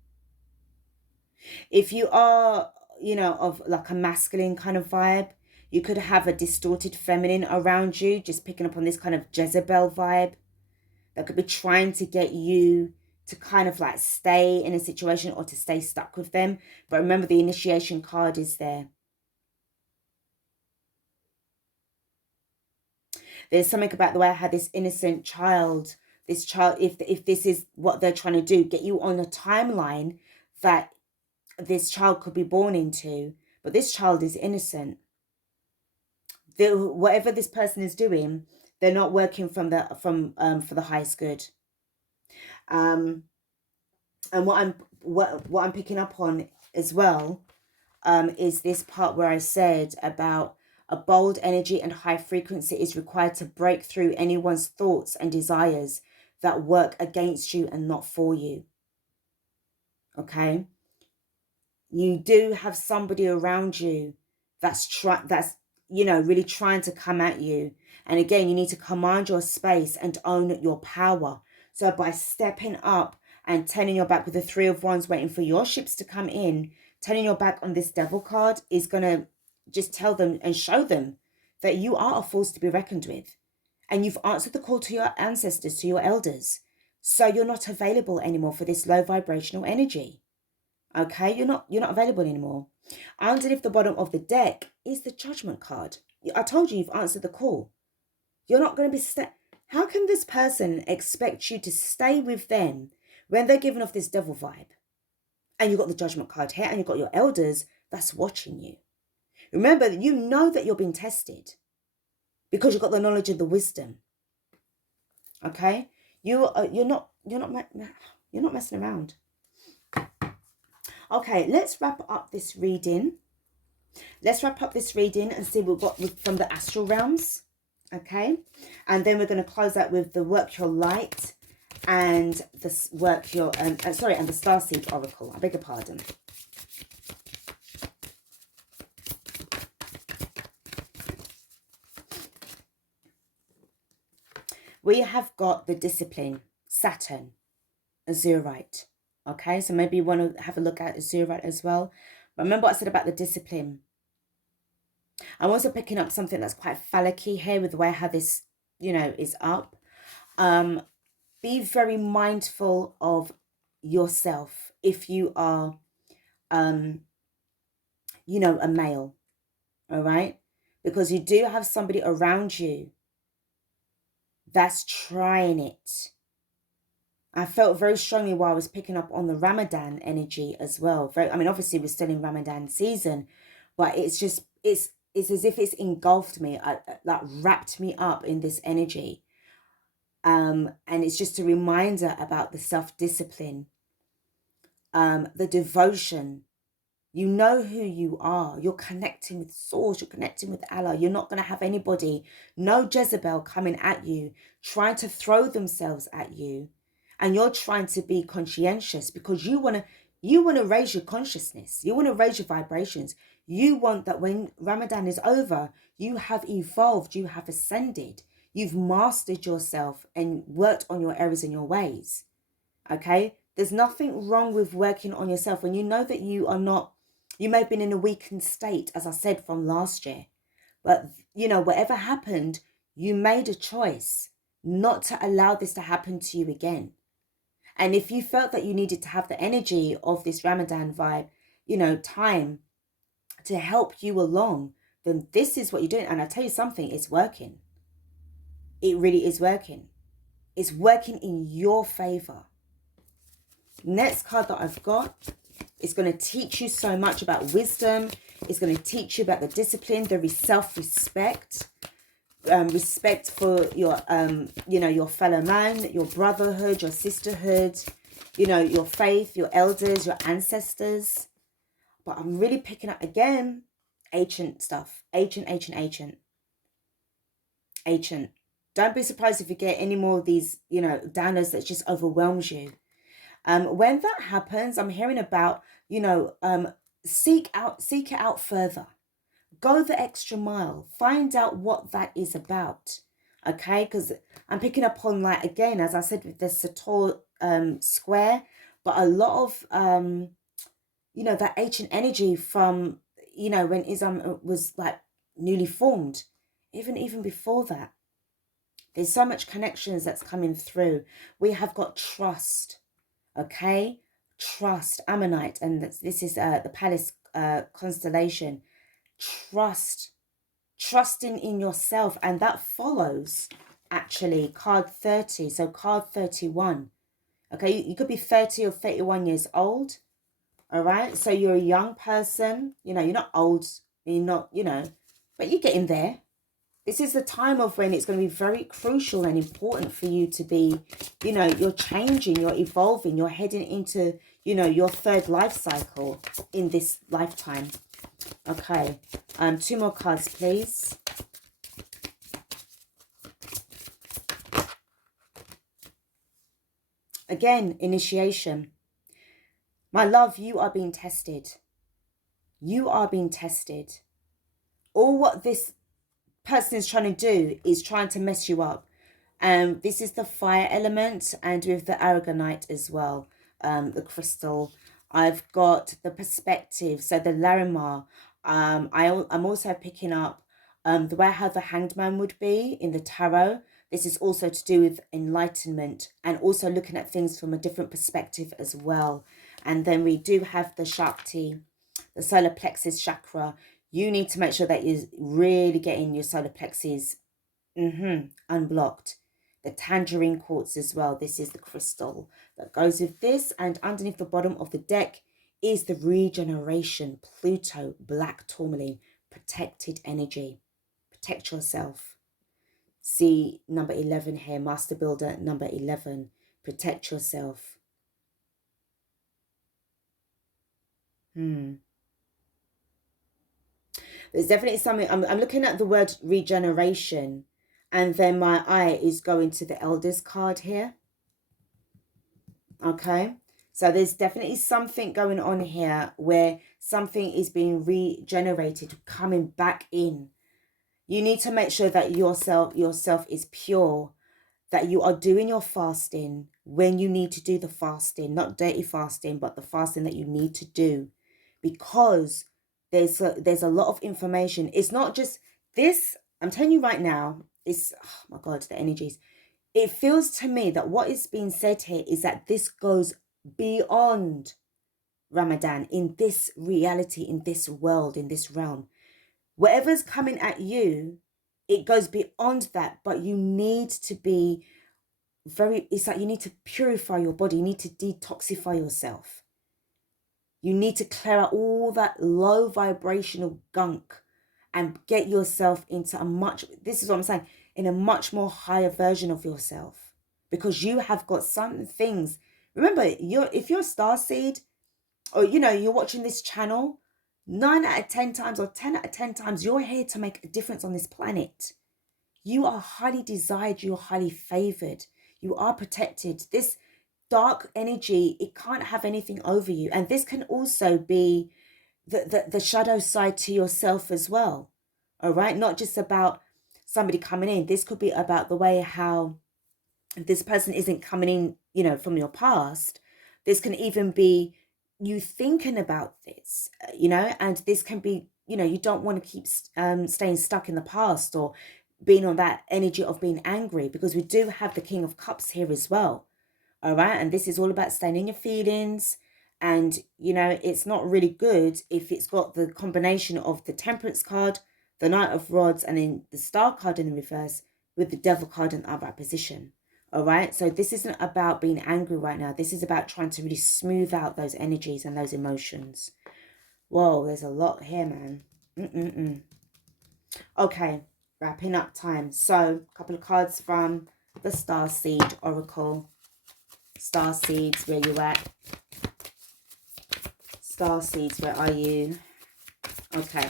If you are, of like a masculine kind of vibe, you could have a distorted feminine around you, just picking up on this kind of Jezebel vibe that could be trying to get you to kind of like stay in a situation or to stay stuck with them. But remember, the initiation card is there. There's something about the way I had this innocent child. This child, if this is what they're trying to do, get you on a timeline that this child could be born into. But this child is innocent. whatever this person is doing, they're not working from for the highest good. And what I'm picking up on as well is this part where I said about a bold energy and high frequency is required to break through anyone's thoughts and desires that work against you and not for you. Okay? You do have somebody around you that's really trying to come at you. And again, you need to command your space and own your power. So by stepping up and turning your back with the Three of Wands, waiting for your ships to come in, turning your back on this Devil card is going to just tell them and show them that you are a force to be reckoned with. And you've answered the call to your ancestors, to your elders. So you're not available anymore for this low vibrational energy. Okay, you're not available anymore. Underneath the bottom of the deck is the Judgment card. I told you, you've answered the call. You're not going to be how can this person expect you to stay with them when they're giving off this devil vibe? And you've got the Judgment card here, and you've got your elders that's watching you. Remember that you know that you're being tested because you've got the knowledge and the wisdom. Okay, you're not messing around. Okay, let's wrap up this reading. Let's wrap up this reading and see what we've got from the astral realms. Okay, and then we're going to close out with the Work Your Light and the Work Your and the Starseed Oracle. I beg your pardon. We have got the Discipline, Saturn, Azurite. Okay, so maybe you want to have a look at Azurite as well. But remember what I said about the Discipline. I'm also picking up something that's quite phallic-y here with the way how this, is up. Be very mindful of yourself if you are, a male. All right? Because you do have somebody around you that's trying it. I felt very strongly while I was picking up on the Ramadan energy as well. Obviously we're still in Ramadan season, but it's as if it's engulfed me, like wrapped me up in this energy. And it's just a reminder about the self-discipline, the devotion. You know who you are. You're connecting with Source. You're connecting with Allah. You're not going to have anybody, no Jezebel coming at you, trying to throw themselves at you. And you're trying to be conscientious because you want to raise your consciousness. You want to raise your vibrations. You want that when Ramadan is over, you have evolved, you have ascended, you've mastered yourself and worked on your errors and your ways. Okay? There's nothing wrong with working on yourself when you know that you may have been in a weakened state, as I said, from last year. But, whatever happened, you made a choice not to allow this to happen to you again. And if you felt that you needed to have the energy of this Ramadan vibe, time to help you along, then this is what you're doing. And I tell you something, it's working. It really is working. It's working in your favor. Next card that I've got is going to teach you so much about wisdom. It's going to teach you about the discipline, the self-respect, respect for your, your fellow man, your brotherhood, your sisterhood, your faith, your elders, your ancestors. But I'm really picking up, again, ancient stuff. Ancient. Don't be surprised if you get any more of these, downloads that just overwhelms you. When that happens, I'm hearing about, seek it out further. Go the extra mile. Find out what that is about. Okay? Because I'm picking up on, like, again, as I said, with the Sator square, but a lot of, that ancient energy from, when Islam was, like, newly formed. Even before that. There's so much connections that's coming through. We have got trust. Okay? Trust. Ammonite. And this is the Palace constellation. Trusting in yourself, and that follows actually card 30. So card 31. Okay, you could be 30 or 31 years old. All right, so you're a young person. You're not old, you're not, but you're getting there. This is the time of when it's going to be very crucial and important for you to be, you know, you're changing, you're evolving, you're heading into, you know, your third life cycle in this lifetime. Okay, 2 more cards, please. Again, initiation. My love, you are being tested. You are being tested. All what this person is trying to do is trying to mess you up. This is the fire element, and with the aragonite as well, the crystal. I've got the perspective, so the Larimar. I'm also picking up the way how the hanged man would be in the tarot. This is also to do with enlightenment and also looking at things from a different perspective as well. And then we do have the Shakti, the solar plexus chakra. You need to make sure that you're really getting your solar plexus unblocked. The tangerine quartz as well. This is the crystal that goes with this. And underneath the bottom of the deck is the regeneration Pluto black tourmaline, protected energy. Protect yourself. See number 11 here, Master Builder number 11. Protect yourself. There's definitely something. I'm looking at the word regeneration, and then my eye is going to the Elders card here. Okay, so there's definitely something going on here where something is being regenerated, coming back in. You need to make sure that yourself is pure, that you are doing your fasting when you need to do the fasting, not dirty fasting, but the fasting that you need to do, because there's a lot of information. It's not just this. I'm telling you right now, it's, oh my God, the energies. It feels to me that what is being said here is that this goes beyond Ramadan, in this reality, in this world, in this realm. Whatever's coming at you, it goes beyond that, but you need to be it's like you need to purify your body. You need to detoxify yourself. You need to clear out all that low vibrational gunk and get yourself into this is what I'm saying, in a much more higher version of yourself, because you have got some things. Remember, if you're Starseed, or you're watching this channel, 9 out of 10 times or 10 out of 10 times, you're here to make a difference on this planet. You are highly desired. You're highly favored. You are protected. This dark energy, it can't have anything over you. And this can also be the shadow side to yourself as well. All right. Not just about somebody coming in. This could be about the way how this person isn't coming in, from your past. This can even be you thinking about this, and this can be, you don't want to keep staying stuck in the past or being on that energy of being angry, because we do have the King of Cups here as well. All right. And this is all about staying in your feelings. And, it's not really good if it's got the combination of the Temperance card, the Knight of Rods, and then the Star card in the reverse with the Devil card in the upright position. All right. So this isn't about being angry right now. This is about trying to really smooth out those energies and those emotions. Whoa, there's a lot here, man. Okay. Wrapping up time. So, a couple of cards from the Starseed Oracle. Starseeds, where you at? Starseeds, where are you? Okay.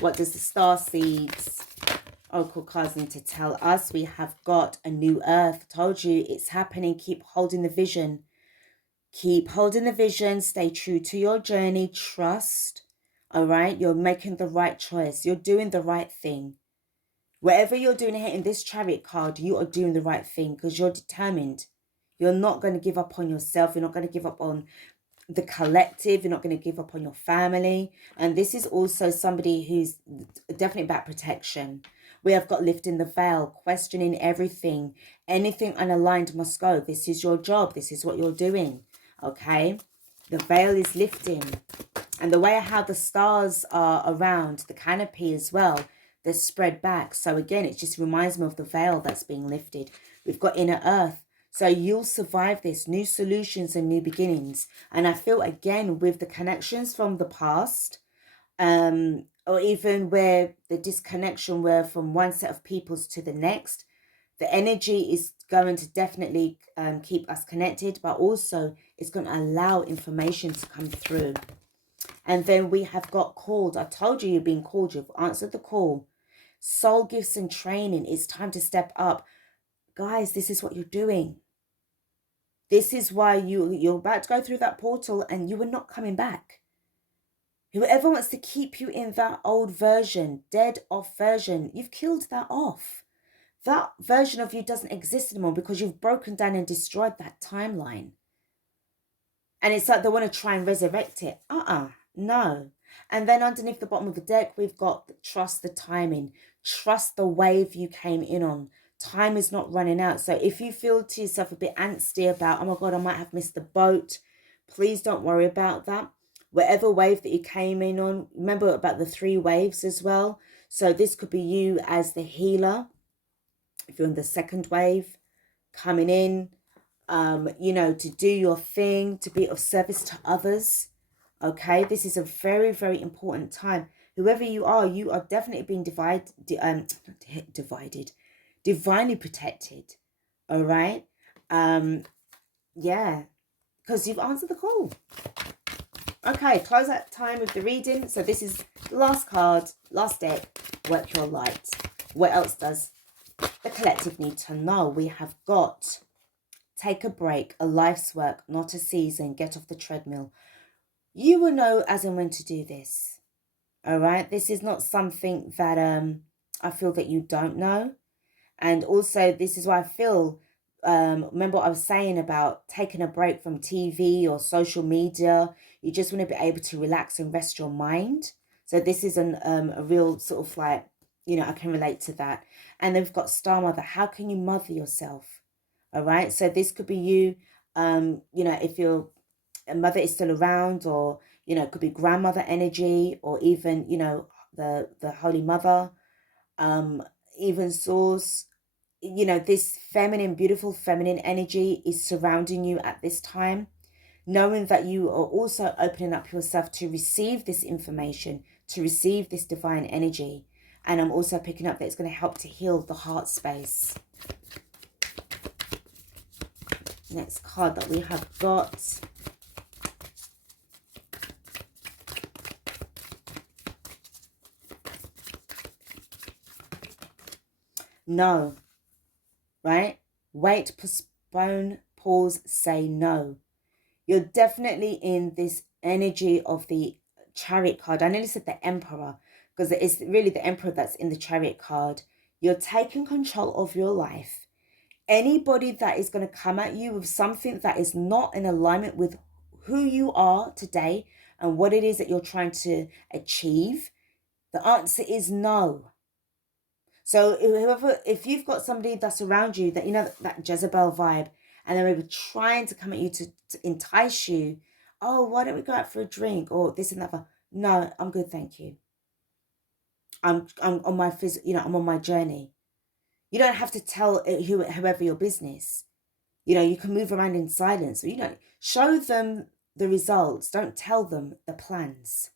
What does the Starseeds Oracle cards need to tell us? We have got a new earth. Told you it's happening. Keep holding the vision. Keep holding the vision. Stay true to your journey. Trust. All right, you're making the right choice. You're doing the right thing. Whatever you're doing here in this Chariot card, you are doing the right thing because you're determined. You're not going to give up on yourself. You're not going to give up on the collective. You're not going to give up on your family. And this is also somebody who's definitely about protection. We have got lifting the veil, questioning everything. Anything unaligned must go. This is your job. This is what you're doing. Okay? The veil is lifting. And the way how the stars are around the canopy as well, they're spread back. So again, it just reminds me of the veil that's being lifted. We've got inner earth. So you'll survive this. New solutions and new beginnings. And I feel again with the connections from the past, or even where the disconnection were from one set of peoples to the next. The energy is going to definitely keep us connected, but also it's going to allow information to come through. And then we have got called. I told you you've been called. You've answered the call. Soul gifts and training. It's time to step up. Guys, this is what you're doing. This is why you're about to go through that portal and you are not coming back. Whoever wants to keep you in that old version, dead off version, you've killed that off. That version of you doesn't exist anymore because you've broken down and destroyed that timeline. And it's like they want to try and resurrect it. No. And then underneath the bottom of the deck, we've got trust the timing. Trust the wave you came in on. Time is not running out. So if you feel to yourself a bit angsty about, oh my God, I might have missed the boat, please don't worry about that. Whatever wave that you came in on, remember about the 3 waves as well. So this could be you as the healer. If you're in the 2nd wave, coming in, you know, to do your thing, to be of service to others. Okay, this is a very, very important time. Whoever you are definitely being divinely protected. All right. Yeah, because you've answered the call. Okay, close that time with the reading. So this is the last card, last deck. Work your light. What else does the collective need to know? We have got take a break, a life's work, not a season. Get off the treadmill. You will know as and when to do this. All right. This is not something that I feel that you don't know. And also, this is why I feel, remember what I was saying about taking a break from TV or social media. You just want to be able to relax and rest your mind. So this is a real sort of like, you know, I can relate to that. And then we've got Star Mother. How can you mother yourself? All right. So this could be you, you know, if your mother is still around, or, you know, it could be grandmother energy, or even, you know, the Holy Mother, even Source. You know, this feminine, beautiful feminine energy is surrounding you at this time, knowing that you are also opening up yourself to receive this information, to receive this divine energy. And I'm also picking up that it's going to help to heal the heart space. Next card that we have got. No. Right? Wait, postpone, pause, say no. You're definitely in this energy of the Chariot card. I nearly said the Emperor, because it's really the Emperor that's in the Chariot card. You're taking control of your life. Anybody that is going to come at you with something that is not in alignment with who you are today and what it is that you're trying to achieve, the answer is no. So if you've got somebody that's around you that, you know, that Jezebel vibe, and they're maybe trying to come at you to entice you, oh, why don't we go out for a drink, or this and that. No, I'm good, thank you. I'm on my you know, I'm on my journey. You don't have to tell whoever your business. You know, you can move around in silence. You know, show them the results. Don't tell them the plans.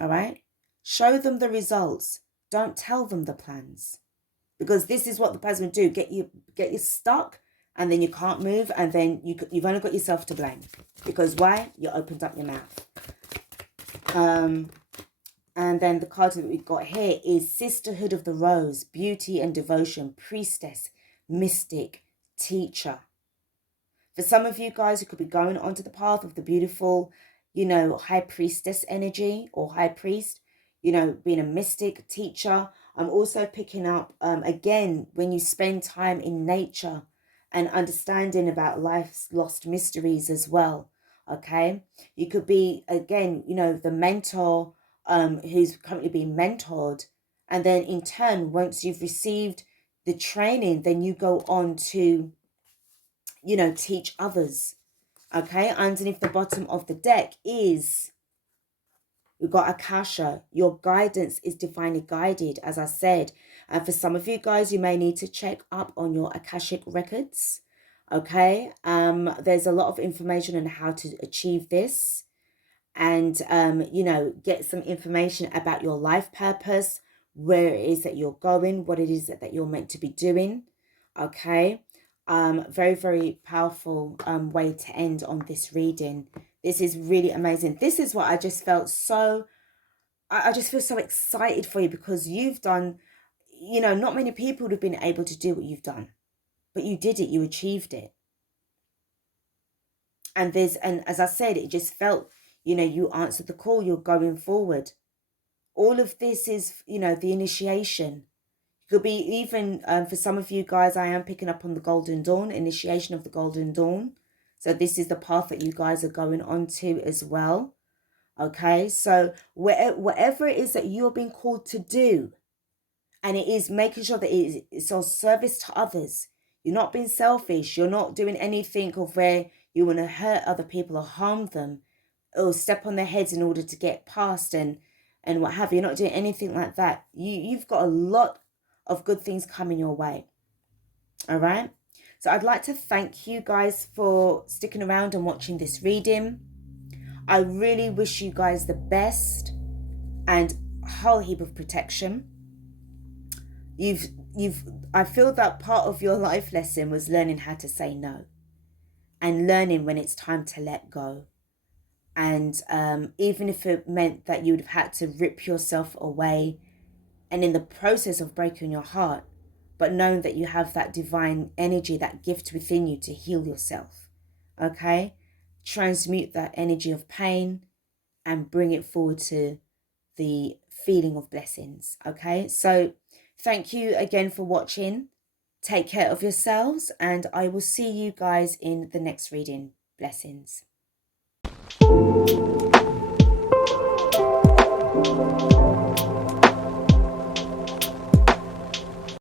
All right? Show them the results. Don't tell them the plans, because this is what the person will do: get you stuck, and then you can't move, and then you've only got yourself to blame, because why? You opened up your mouth. And then the card that we've got here is Sisterhood of the Rose, beauty and devotion, priestess, mystic, teacher. For some of you guys, you could be going onto the path of the beautiful, you know, high priestess energy, or high priest, you know, being a mystic, teacher. I'm also picking up, again, when you spend time in nature and understanding about life's lost mysteries as well, okay? You could be, again, you know, the mentor who's currently being mentored. And then in turn, once you've received the training, then you go on to, you know, teach others, okay? Underneath the bottom of the deck is... we've got Akasha. Your guidance is divinely guided, as I said. And for some of you guys, you may need to check up on your Akashic records. Okay. There's a lot of information on how to achieve this. and, you know, get some information about your life purpose, where it is that you're going, what it is that you're meant to be doing. Okay. Very, very powerful way to end on this reading. This is really amazing. This is what I just felt so, I just feel so excited for you, because you've done, you know, not many people would have been able to do what you've done, but you did it, you achieved it. And as I said, it just felt, you know, you answered the call, you're going forward. All of this is, you know, the initiation. Could be even, for some of you guys, I am picking up on the Golden Dawn, initiation of the Golden Dawn. So this is the path that you guys are going on to as well. Okay, so whatever it is that you're being called to do, and it is making sure that it's of service to others. You're not being selfish. You're not doing anything of where you want to hurt other people or harm them or step on their heads in order to get past and what have you. You're not doing anything like that. You've got a lot of good things coming your way. All right. So I'd like to thank you guys for sticking around and watching this reading. I really wish you guys the best and a whole heap of protection. I feel that part of your life lesson was learning how to say no and learning when it's time to let go. And even if it meant that you would have had to rip yourself away and in the process of breaking your heart, but knowing that you have that divine energy, that gift within you to heal yourself. Okay? Transmute that energy of pain and bring it forward to the feeling of blessings. Okay? So thank you again for watching. Take care of yourselves, and I will see you guys in the next reading. Blessings.